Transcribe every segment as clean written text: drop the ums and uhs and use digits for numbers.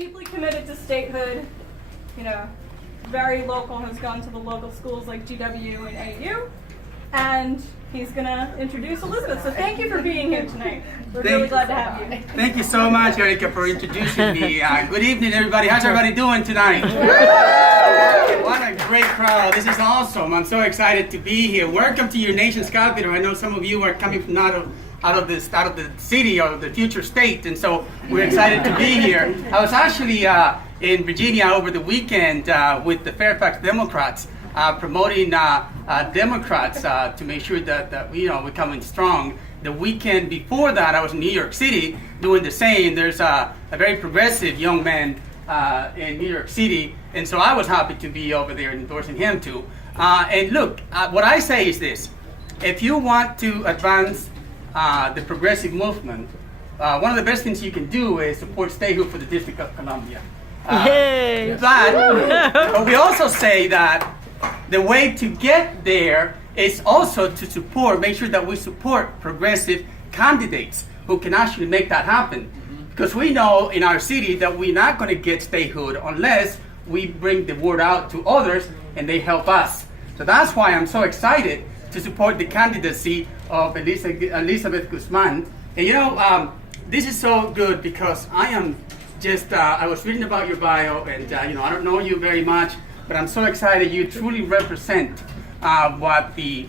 deeply committed to statehood, very local, has gone to the local schools like GW and AU, and he's going to introduce Elizabeth. So thank you for being here tonight. We're really glad to have you. Thank you so much, Erica, for introducing me. Good evening, everybody. How's everybody doing tonight? What a great crowd. This is awesome. I'm so excited to be here. Welcome to your nation's capital. I know some of you are coming from out of the city or the future state, and so we're excited to be here. I was actually in Virginia over the weekend with the Fairfax Democrats, promoting Democrats to make sure that we're coming strong. The weekend before that, I was in New York City doing the same. There's a very progressive young man in New York City, and so I was happy to be over there endorsing him too. And look, what I say is this: if you want to advance the progressive movement, one of the best things you can do is support statehood for the District of Columbia. But we also say that the way to get there is also to make sure that we support progressive candidates who can actually make that happen. Because we know in our city that we're not going to get statehood unless we bring the word out to others and they help us. So that's why I'm so excited to support the candidacy of Elizabeth Guzman. And this is so good because I was reading about your bio, and I don't know you very much, but I'm so excited. You truly represent what the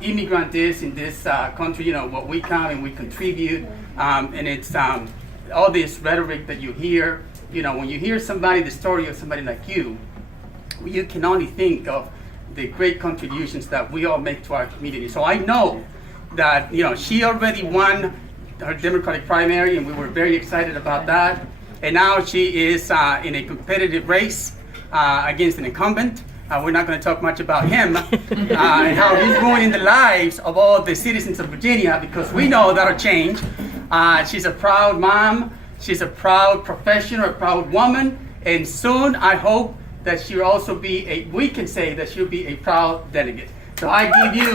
immigrant is in this country, what we come and we contribute. And it's all this rhetoric that you hear. When you hear the story of somebody like you can only think of the great contributions that we all make to our community. So I know that, she already won her Democratic primary, and we were very excited about that. And now she is in a competitive race against an incumbent. We're not going to talk much about him and how he's ruining the lives of all the citizens of Virginia, because we know that'll change. She's a proud mom. She's a proud professional, a proud woman. And soon, I hope that she'll also we can say that she'll be a proud delegate. So I give you. There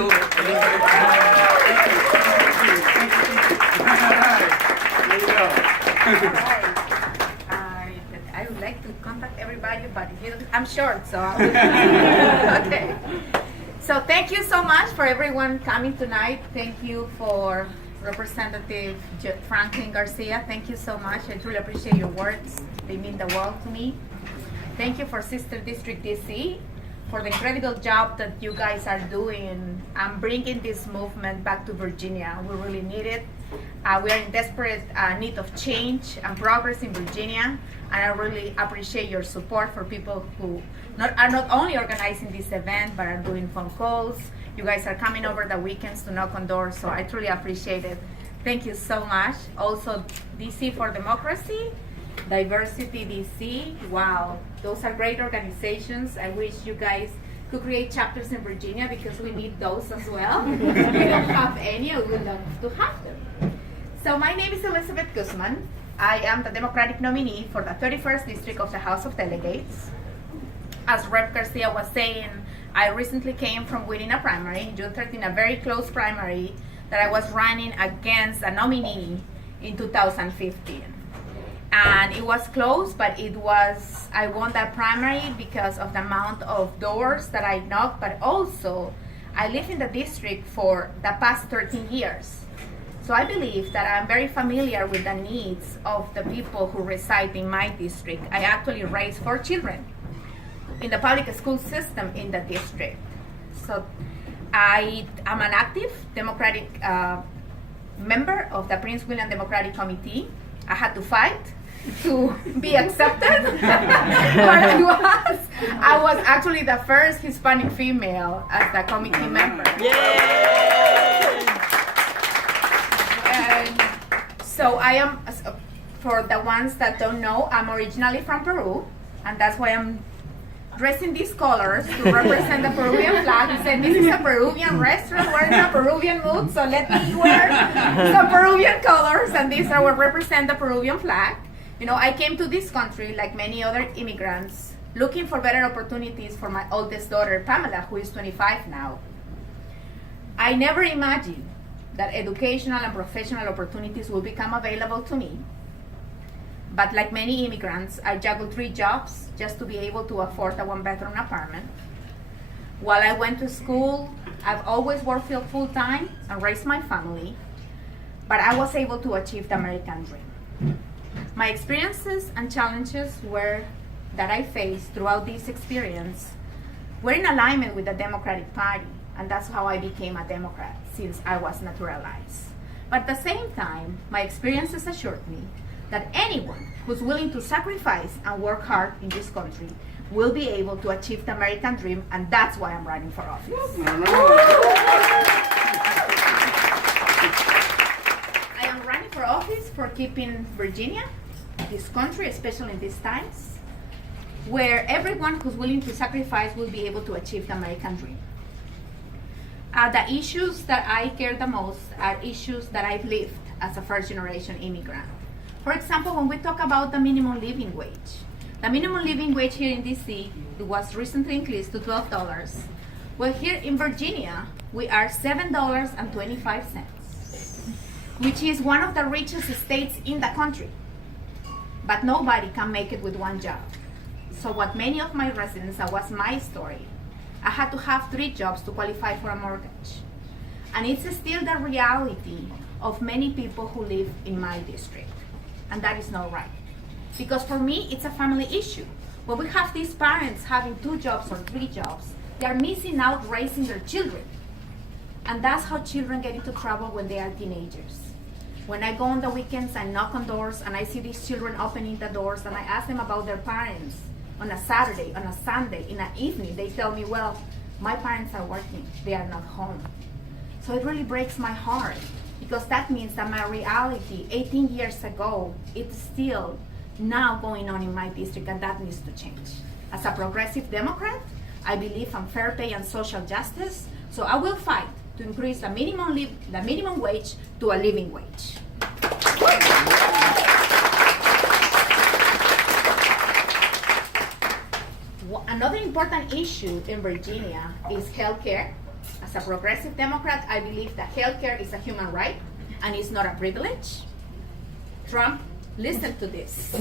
you go. I would like to contact everybody, but I'm short, so okay. So thank you so much for everyone coming tonight. Thank you for Representative Franklin Garcia. Thank you so much. I truly appreciate your words. They mean the world to me. Thank you for Sister District DC for the incredible job that you guys are doing and bringing this movement back to Virginia. We really need it. We are in desperate need of change and progress in Virginia, and I really appreciate your support for people who are not only organizing this event, but are doing phone calls. You guys are coming over the weekends to knock on doors, so I truly appreciate it. Thank you so much. Also, DC for Democracy, Diversity DC, wow, those are great organizations. I wish you guys could create chapters in Virginia because we need those as well. We don't have any, we would love to have them. So my name is Elizabeth Guzman. I am the Democratic nominee for the 31st District of the House of Delegates. As Rep. Garcia was saying, I recently came from winning a primary, June 13, a very close primary that I was running against a nominee in 2015. And it was close, but I won that primary because of the amount of doors that I knocked, but also I live in the district for the past 13 years. So I believe that I'm very familiar with the needs of the people who reside in my district. I actually raised 4 children in the public school system in the district. So I am an active Democratic member of the Prince William Democratic Committee. I had to fight to be accepted, but I was actually the first Hispanic female as the committee member. Yay! And so I am, for the ones that don't know, I'm originally from Peru, and that's why I'm dressing these colors to represent the Peruvian flag. He said, this is a Peruvian restaurant, we're in a Peruvian mood, so let me wear some Peruvian colors, and these are what represent the Peruvian flag. I came to this country, like many other immigrants, looking for better opportunities for my oldest daughter, Pamela, who is 25 now. I never imagined that educational and professional opportunities will become available to me. But like many immigrants, I juggled 3 jobs just to be able to afford a 1-bedroom apartment. While I went to school, I've always worked full-time and raised my family, but I was able to achieve the American dream. My experiences and challenges that I faced throughout this experience were in alignment with the Democratic Party, and that's how I became a Democrat since I was naturalized. But at the same time, my experiences assured me that anyone who's willing to sacrifice and work hard in this country will be able to achieve the American dream, and that's why I'm running for office. I am running for office for keeping Virginia, this country, especially in these times, where everyone who's willing to sacrifice will be able to achieve the American dream. The issues that I care the most are issues that I've lived as a first-generation immigrant. For example, when we talk about the minimum living wage, the minimum living wage here in DC was recently increased to $12. Well, here in Virginia, we are $7.25, which is one of the richest states in the country. But nobody can make it with one job. So what many of my residents, that was my story, I had to have 3 jobs to qualify for a mortgage. And it's still the reality of many people who live in my district. And that is not right. Because for me, it's a family issue. When we have these parents having 2 jobs or 3 jobs, they are missing out raising their children. And that's how children get into trouble when they are teenagers. When I go on the weekends, I knock on doors and I see these children opening the doors and I ask them about their parents on a Saturday, on a Sunday, in an evening. They tell me, well, my parents are working, they are not home. So it really breaks my heart because that means that my reality 18 years ago, it's still now going on in my district, and that needs to change. As a progressive Democrat, I believe in fair pay and social justice, so I will fight to increase the minimum wage to a living wage. Another important issue in Virginia is healthcare. As a progressive Democrat, I believe that healthcare is a human right and it's not a privilege. Trump, listen to this.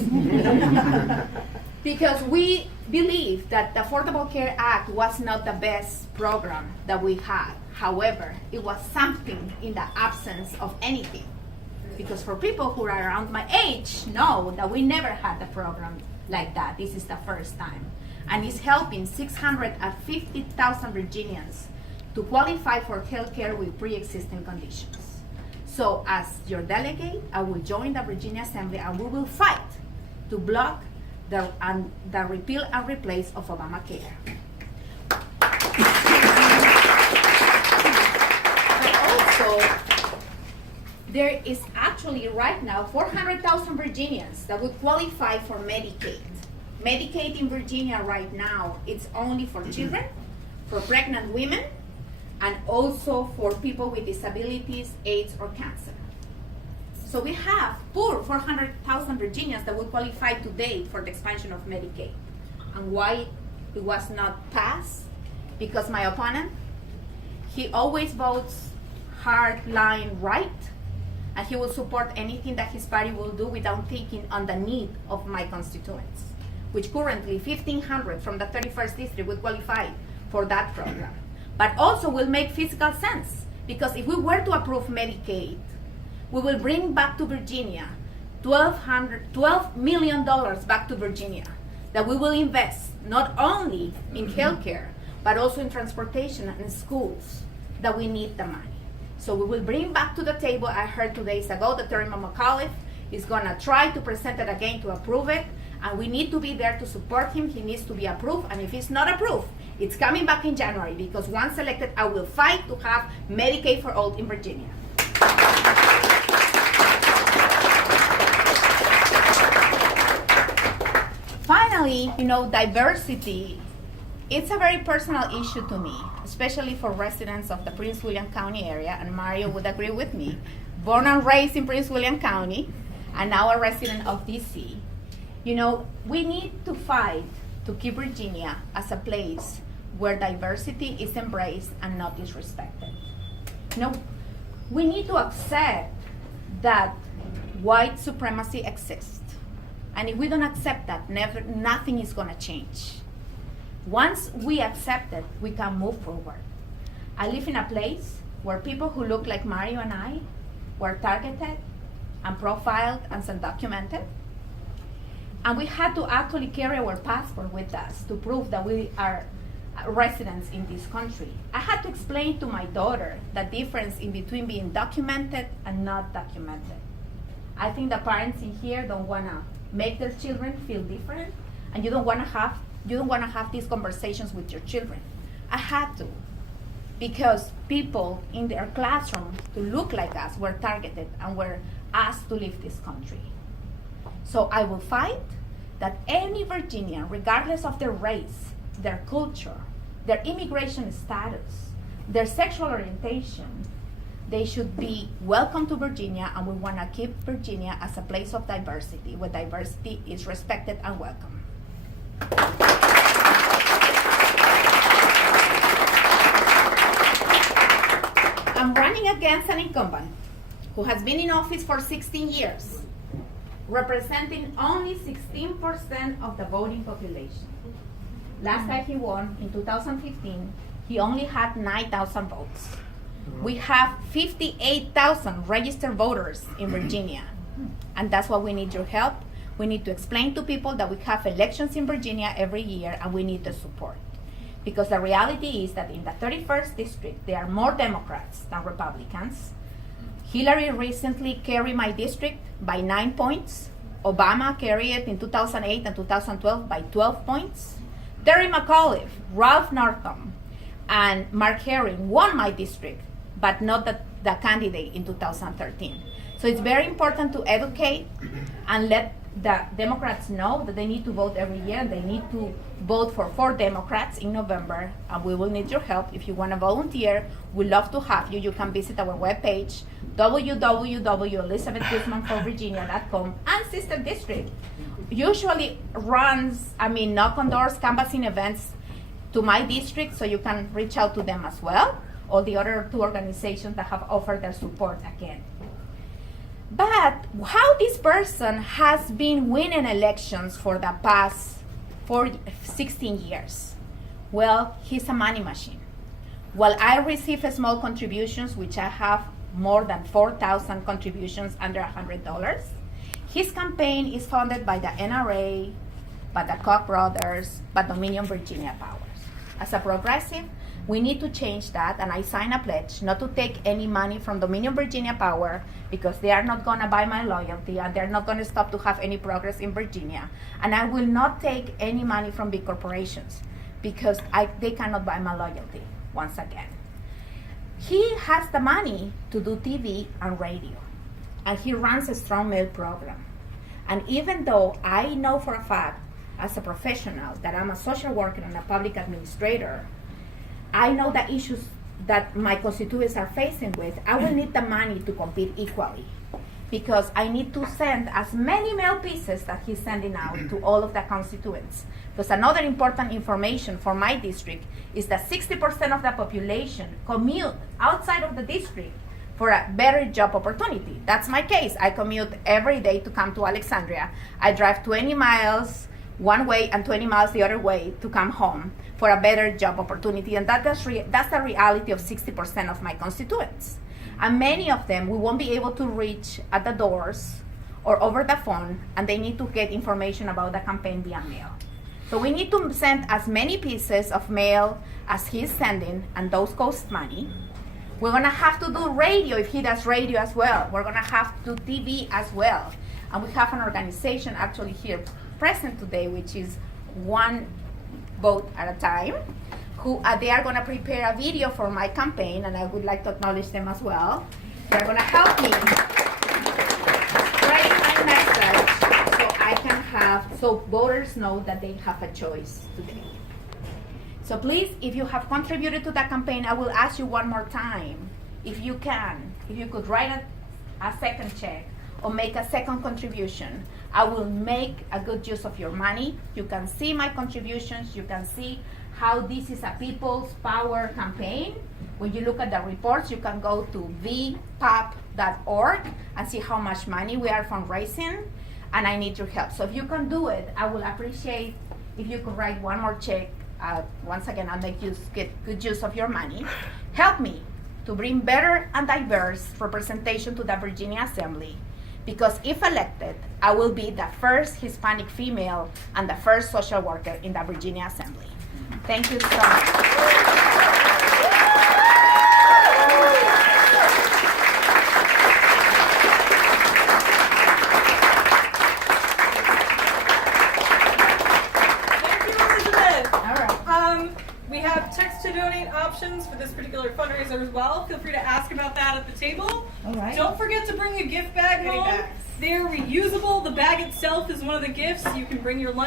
Because we believe that the Affordable Care Act was not the best program that we had. However, it was something in the absence of anything. Because for people who are around my age know that we never had a program like that. This is the first time. And it's helping 650,000 Virginians to qualify for health care with pre-existing conditions. So as your delegate, I will join the Virginia Assembly and we will fight to block the repeal and replace of Obamacare. But also, there is actually right now 400,000 Virginians that would qualify for Medicaid. Medicaid in Virginia right now, it's only for children, for pregnant women, and also for people with disabilities, AIDS, or cancer. So we have poor 400,000 Virginians that will qualify today for the expansion of Medicaid. And why it was not passed? Because my opponent, he always votes hard-line right, and he will support anything that his party will do without thinking on the need of my constituents, which currently 1,500 from the 31st district will qualify for that program. But also will make physical sense, because if we were to approve Medicaid, we will bring back to Virginia $12 million back to Virginia that we will invest not only in healthcare, but also in transportation and schools that we need the money. So we will bring back to the table. I heard 2 days ago that Terry McAuliffe is gonna try to present it again to approve it, and we need to be there to support him. He needs to be approved, and if it's not approved, it's coming back in January, because once elected, I will fight to have Medicaid for all in Virginia. Finally, diversity, it's a very personal issue to me, especially for residents of the Prince William County area, and Mario would agree with me. Born and raised in Prince William County, and now a resident of DC. We need to fight to keep Virginia as a place where diversity is embraced and not disrespected. We need to accept that white supremacy exists. And if we don't accept that, nothing is going to change. Once we accept it, we can move forward. I live in a place where people who look like Mario and I were targeted and profiled and undocumented. And we had to actually carry our passport with us to prove that we are residents in this country. I had to explain to my daughter the difference in between being documented and not documented. I think the parents in here don't want to make their children feel different, and you don't want to have these conversations with your children. I had to, because people in their classrooms to look like us were targeted and were asked to leave this country. So I will fight that any Virginian, regardless of their race, their culture, their immigration status, their sexual orientation, they should be welcome to Virginia, and we want to keep Virginia as a place of diversity, where diversity is respected and welcome. I'm running against an incumbent who has been in office for 16 years, representing only 16% of the voting population. Last time he won, in 2015, he only had 9,000 votes. We have 58,000 registered voters in Virginia, and that's why we need your help. We need to explain to people that we have elections in Virginia every year, and we need the support. Because the reality is that in the 31st district, there are more Democrats than Republicans. Hillary recently carried my district by 9 points. Obama carried it in 2008 and 2012 by 12 points. Terry McAuliffe, Ralph Northam, and Mark Herring won my district, but not the candidate in 2013. So it's very important to educate and let the Democrats know that they need to vote every year, and they need to vote for 4 Democrats in November, and we will need your help. If you want to volunteer, we'd love to have you. You can visit our webpage, www.elizabethguzmanforvirginia.com, and Sister District usually runs, knock on doors, canvassing events to my district, so you can reach out to them as well, or the other 2 organizations that have offered their support again. But how this person has been winning elections for the past 16 years? Well, he's a money machine. While I receive small contributions, which I have more than 4,000 contributions under $100, his campaign is funded by the NRA, by the Koch brothers, by Dominion Virginia Powers. As a progressive, we need to change that, and I sign a pledge not to take any money from Dominion Virginia Power, because they are not going to buy my loyalty, and they're not going to stop to have any progress in Virginia. And I will not take any money from big corporations, because they cannot buy my loyalty, once again. He has the money to do TV and radio, and he runs a strong mail program. And even though I know for a fact, as a professional, that I'm a social worker and a public administrator, I know the issues that my constituents are facing with. I will need the money to compete equally, because I need to send as many mail pieces that he's sending out to all of the constituents. Because another important information for my district is that 60% of the population commute outside of the district for a better job opportunity. That's my case. I commute every day to come to Alexandria. I drive 20 miles one way and 20 miles the other way to come home for a better job opportunity. And that's the reality of 60% of my constituents. And many of them, we won't be able to reach at the doors or over the phone, and they need to get information about the campaign via mail. So we need to send as many pieces of mail as he's sending, and those cost money. We're gonna have to do radio if he does radio as well. We're gonna have to do TV as well. And we have an organization actually here present today, which is One Vote at a Time, who they are gonna prepare a video for my campaign, and I would like to acknowledge them as well. They're gonna help me write my message so voters know that they have a choice today. So please, if you have contributed to that campaign, I will ask you one more time, if you could write a second check or make a second contribution. I will make a good use of your money. You can see my contributions. You can see how this is a people's power campaign. When you look at the reports, you can go to vpop.org and see how much money we are fundraising. and I need your help. So if you can do it, I will appreciate if you could write one more check. Once again, I'll make you get good use of your money. Help me to bring better and diverse representation to the Virginia Assembly, because if elected, I will be the first Hispanic female and the first social worker in the Virginia Assembly. Thank you so much. We have text to donate options for this particular fundraiser as well. Feel free to ask about that at the table. All right. Don't forget to bring a gift bag home. They're reusable. The bag itself is one of the gifts. You can bring your lunch